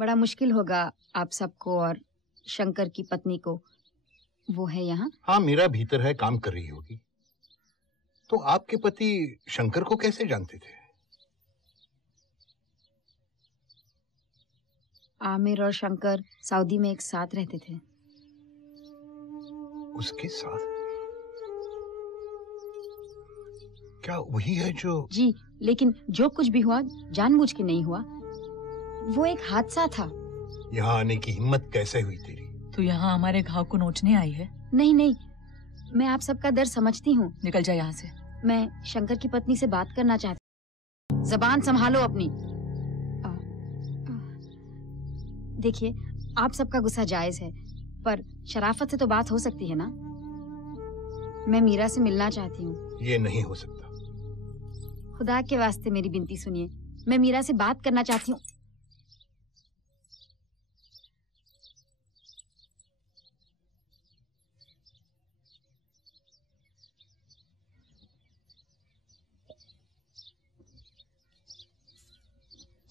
बड़ा मुश्किल होगा आप सबको और शंकर की पत्नी को। वो है यहाँ? हाँ, मीरा भीतर है, काम कर रही होगी। तो आपके पति शंकर को कैसे जानते थे? आमिर और शंकर सऊदी में एक साथ रहते थे। उसके साथ? क्या वही है जो? जी, लेकिन जो कुछ भी हुआ जानबूझ के नहीं हुआ, वो एक हादसा था। यहाँ आने की हिम्मत कैसे हुई तेरी? तू यहाँ हमारे घाव को नोचने आई है? नहीं नहीं, मैं आप सबका दर्द समझती हूँ। निकल जा यहाँ से। मैं शंकर की पत्नी से बात करना चाहती हूँ। जबान संभालो अपनी। देखिए, आप सबका गुस्सा जायज है, पर शराफत से तो बात हो सकती है ना। मैं मीरा से मिलना चाहती हूँ। ये नहीं हो सकता। खुदा के वास्ते मेरी विनती सुनिए, मैं मीरा से बात करना चाहती हूँ।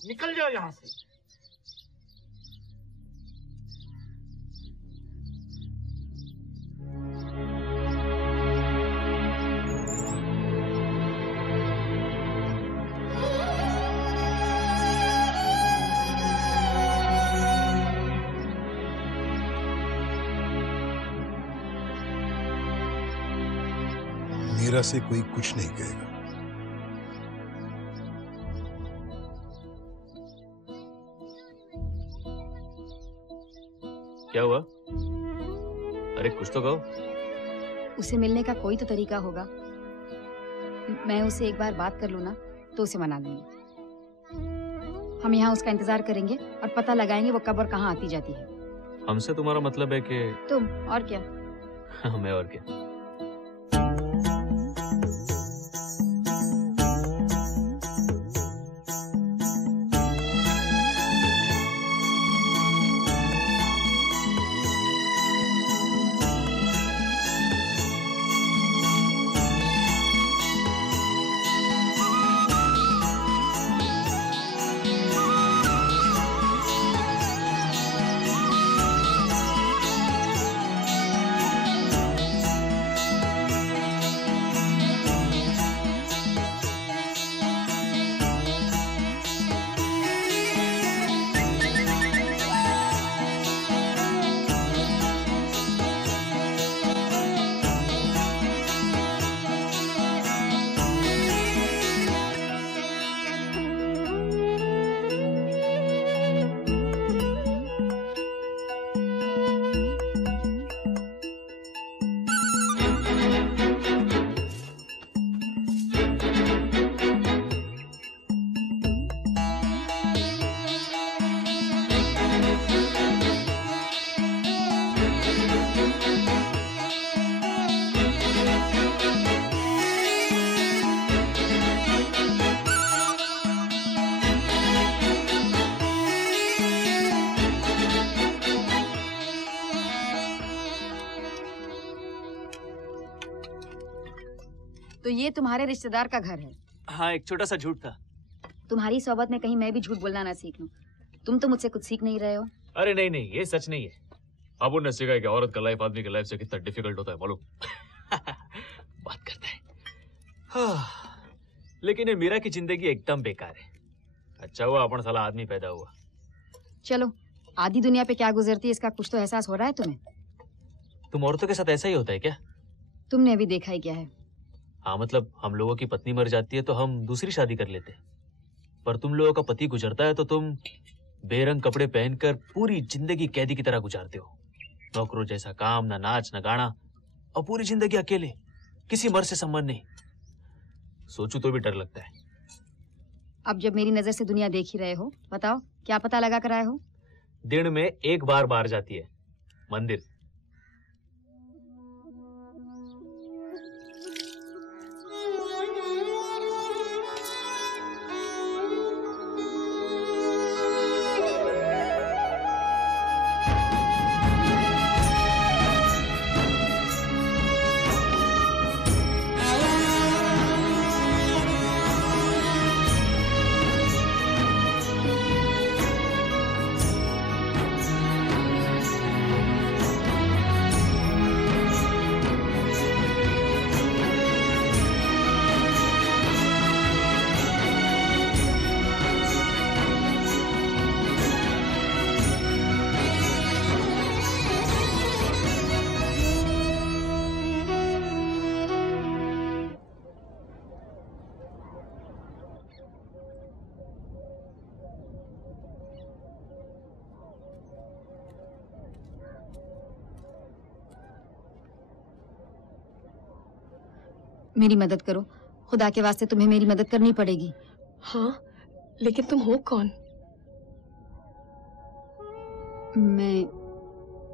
निकल जाओ यहाँ से। मीरा से कोई कुछ नहीं कहेगा। क्या हुआ? अरे कुछ तो कहो। उसे मिलने का कोई तो तरीका होगा। मैं उसे एक बार बात कर लूं ना, तो उसे मना लूंगी। हम यहाँ उसका इंतजार करेंगे और पता लगाएंगे वो कब और कहाँ आती जाती है। हमसे तुम्हारा मतलब है कि? तुम और क्या? मैं और क्या? तो ये तुम्हारे रिश्तेदार का घर है? हाँ, एक छोटा सा झूठ था। तुम्हारी सोबत में कहीं मैं भी झूठ बोलना ना सीख लूं। तुम तो मुझसे कुछ सीख नहीं रहे हो। अरे नहीं नहीं, ये सच नहीं है। अब उन्हें सीखा है कि औरत का लाइफ आदमी की लाइफ से कितना डिफिकल्ट होता है, मालूम? बात करता है। हाँ, लेकिन ये मीरा की जिंदगी एकदम बेकार है। अच्छा हुआ अपन साला आदमी पैदा हुआ। चलो, आधी दुनिया पे क्या गुजरती है इसका कुछ तो एहसास हो रहा है तुम्हें। तुम औरतों के साथ ऐसा ही होता है क्या? तुमने अभी देखा ही क्या है। हाँ, मतलब हम लोगों की पत्नी मर जाती है तो हम दूसरी शादी कर लेते हैं, पर तुम लोगों का पति गुजरता है तो तुम बेरंग कपड़े पहनकर पूरी जिंदगी कैदी की तरह गुजारते हो। नौकरों जैसा काम, ना नाच ना गाना, और पूरी जिंदगी अकेले, किसी मर्द से संबंध नहीं। सोचूं तो भी डर लगता है। अब जब मेरी नजर से दुनिया देख ही रहे हो, बताओ क्या पता लगा कर आए हो? दिन में एक बार बाहर जाती है, मंदिर। मेरी मदद करो। खुदा के वास्ते तुम्हें मेरी मदद करनी पड़ेगी। हाँ, लेकिन तुम हो कौन?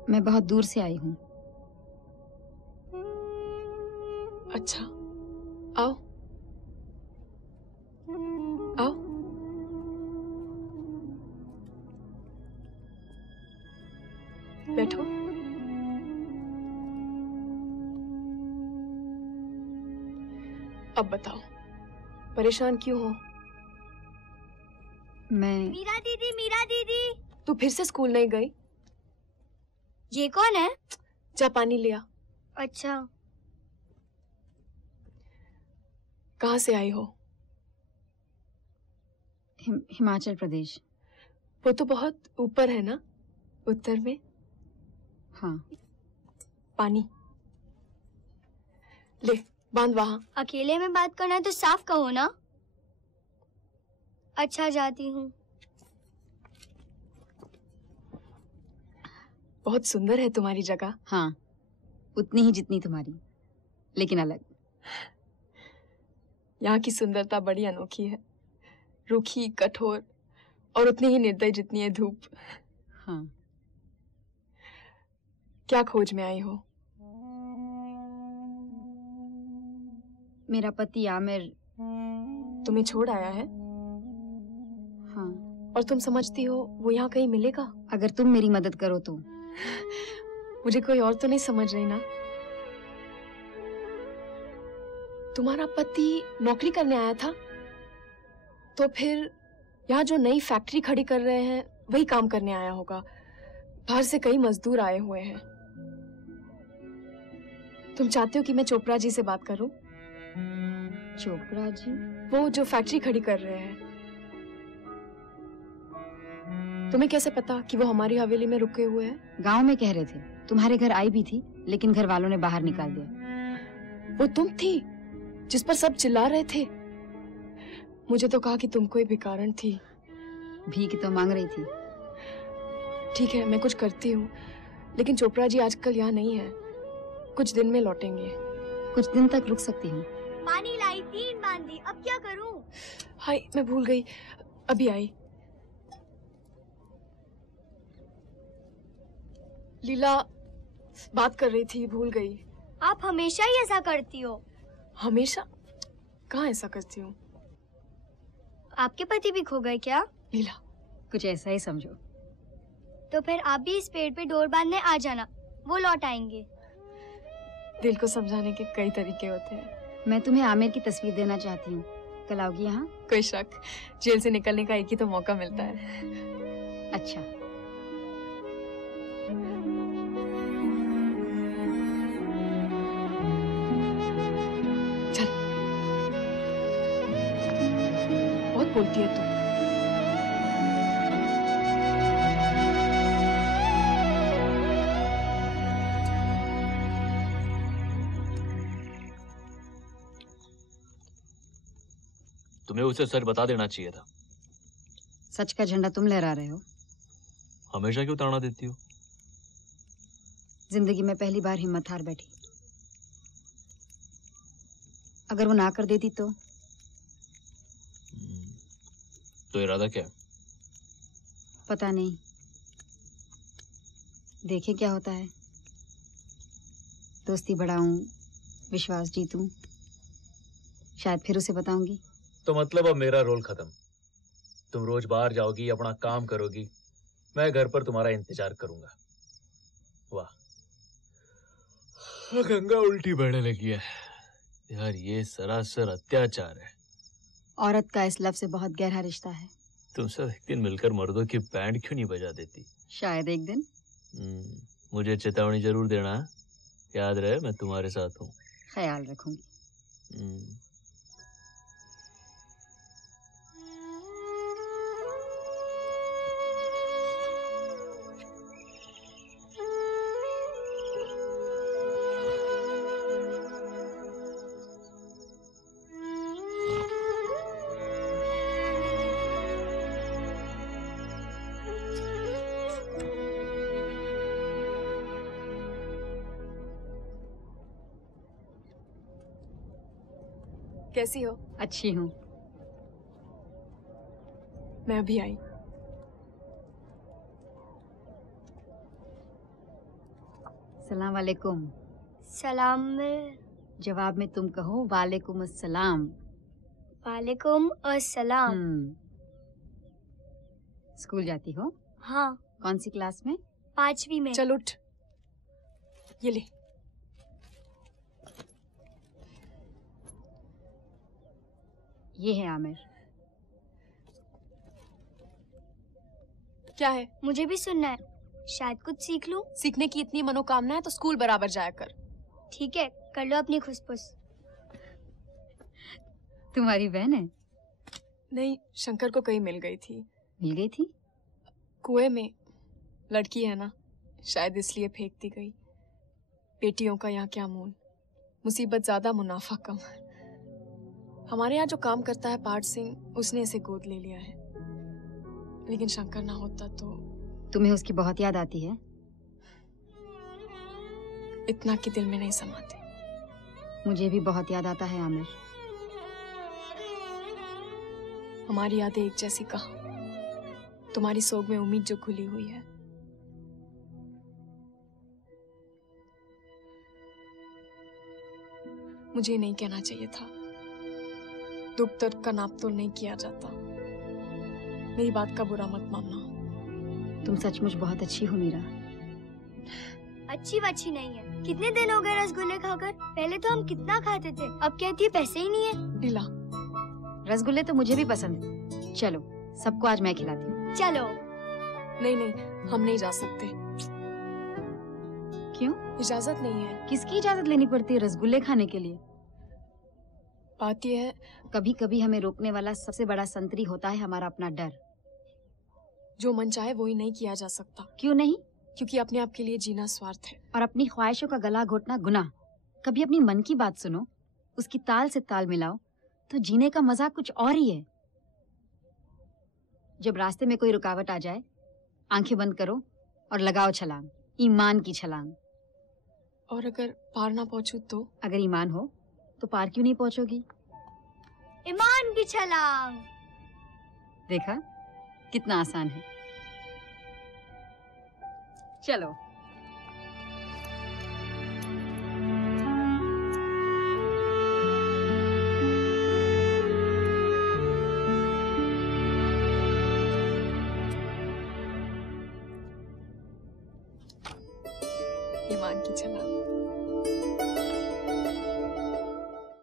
मैं बहुत दूर से आई हूँ। अच्छा, आओ आओ। बैठो। अब बताओ, परेशान क्यों हो? मीरा दीदी। तू फिर से स्कूल नहीं गई? ये कौन है? जा पानी लिया। अच्छा। कहाँ से आई हो? हिमाचल प्रदेश। वो तो बहुत ऊपर है ना, उत्तर में। हाँ। पानी ले, बांध वहां। अकेले में बात करना है तो साफ कहो ना। अच्छा, जाती हूँ। बहुत सुंदर है तुम्हारी जगह। हाँ, उतनी ही जितनी तुम्हारी, लेकिन अलग। यहाँ की सुंदरता बड़ी अनोखी है, रूखी, कठोर और उतनी ही निर्दयी जितनी है धूप। हाँ। क्या खोज में आई हो? मेरा पति आमिर तुम्हें छोड़ आया है? हाँ। और तुम समझती हो वो यहाँ कहीं मिलेगा? अगर तुम मेरी मदद करो तो। मुझे कोई और तो नहीं समझ रही ना? तुम्हारा पति नौकरी करने आया था, तो फिर यहाँ जो नई फैक्ट्री खड़ी कर रहे हैं वही काम करने आया होगा। बाहर से कई मजदूर आए हुए हैं। तुम चाहते हो कि मैं चोपड़ा जी से बात करूं? चोपड़ा जी? वो जो फैक्ट्री खड़ी कर रहे हैं। तुम्हें कैसे पता कि वो हमारी हवेली में रुके हुए हैं? गांव में कह रहे थे। तुम्हारे घर आई भी थी, लेकिन घर वालों ने बाहर निकाल दिया। वो तुम थी जिस पर सब चिल्ला रहे थे? मुझे तो कहा कि तुम कोई भिखारन थी। भीख तो मांग रही थी। ठीक है, मैं कुछ करती हूँ, लेकिन चोपड़ा जी आजकल यहाँ नहीं है। कुछ दिन में लौटेंगे। कुछ दिन तक रुक सकती हूँ। पानी लाई, 3 बांधी, अब क्या करूं? हाय, मैं भूल गई, अभी आई। लीला बात कर रही थी, भूल गई। आप हमेशा ही ऐसा करती हो। हमेशा? कहाँ ऐसा करती हूँ? आपके पति भी खो गए क्या? लीला, कुछ ऐसा ही समझो। तो फिर आप भी इस पेड़ पे डोर बांधने आ जाना, वो लौट आएंगे। दिल को समझाने के कई तरीके होते हैं। मैं तुम्हें आमिर की तस्वीर देना चाहती हूँ। कल आओगी यहाँ? कोई शक, जेल से निकलने का एक ही तो मौका मिलता है। अच्छा। चल, बहुत बोलती है तू। तुम्हें उसे सच बता देना चाहिए था। सच का झंडा तुम लहरा रहे हो। हमेशा क्यों ताना देती हो? जिंदगी में पहली बार हिम्मत हार बैठी। अगर वो ना कर देती तो इरादा क्या है? पता नहीं, देखे क्या होता है। दोस्ती बढ़ाऊं, विश्वास जीतूं, शायद फिर उसे बताऊंगी। तो मतलब अब मेरा रोल खत्म। तुम रोज बाहर जाओगी, अपना काम करोगी, मैं घर पर तुम्हारा इंतजार करूंगा। वाह, गंगा उल्टी बहने लगी है यार। ये सरासर अत्याचार है। औरत का इस लफ्ज से बहुत गहरा रिश्ता है। तुम सब एक दिन मिलकर मर्दों की बैंड क्यों नहीं बजा देती? शायद एक दिन। मुझे चेतावनी जरूर देना, याद रहे मैं तुम्हारे साथ हूँ। ख्याल रखूंगी। कैसी हो? अच्छी हूँ। मैं अभी आई। सलाम वालेकुम। सलाम में जवाब में तुम कहो वालेकुम अस्सलाम। वालेकुम अस्सलाम। स्कूल जाती हो? हाँ, कौन सी क्लास में? 5वीं में। चल उठ, ये ले। ये है आमिर। क्या है? मुझे भी सुनना है, शायद कुछ सीख लूं। सीखने की इतनी मनोकामना है तो स्कूल बराबर जाया कर। ठीक है, कर लो अपनी खुसपुस। तुम्हारी बहन है? नहीं, शंकर को कहीं मिल गई थी। मिल गई थी? कुएं में। लड़की है ना, शायद इसलिए फेंक दी गई। बेटियों का यहाँ क्या मोल, मुसीबत ज्यादा मुनाफा कम। हमारे यहाँ जो काम करता है पार्ट सिंह, उसने इसे गोद ले लिया है। लेकिन शंकर ना होता तो। तुम्हें उसकी बहुत याद आती है? इतना कि दिल में नहीं समाते। मुझे भी बहुत याद आता है आमिर। हमारी यादें एक जैसी कहाँ, तुम्हारी सोग में उम्मीद जो खुली हुई है। मुझे नहीं कहना चाहिए था, दुख दर्द का नापतोल नहीं किया जाता। मेरी बात का बुरा मत मानना। तुम सचमुच बहुत अच्छी हो मीरा। अच्छी वच्छी नहीं है। कितने दिन हो गए रसगुल्ले खाकर? पहले तो हम कितना खाते थे, अब कहती है पैसे ही नहीं है। ढीला। रसगुल्ले तो मुझे भी पसंद है। चलो सबको आज मैं खिलाती हूँ। चलो। नहीं नहीं, हम नहीं जा सकते। क्यों? इजाजत नहीं है। किसकी इजाजत लेनी पड़ती है रसगुल्ले खाने के लिए? बात यह है, कभी कभी हमें रोकने वाला सबसे बड़ा संतरी होता है हमारा अपना डर। जो मन चाहे वो ही नहीं किया जा सकता। क्यों नहीं? क्योंकि अपने आप के लिए जीना स्वार्थ है। और अपनी ख्वाहिशों का गला घोटना गुनाह। कभी अपनी मन की बात सुनो, उसकी ताल से ताल मिलाओ, तो जीने का मजा कुछ और ही है। जब रास्ते में कोई रुकावट आ जाए, आंखें बंद करो और लगाओ छलांग, ईमान की छलांग। और अगर पार ना पहुंचूं तो? अगर ईमान हो तो पार क्यों नहीं पहुंचोगी? ईमान की छलांग। देखा कितना आसान है। चलो। ईमान की छलांग।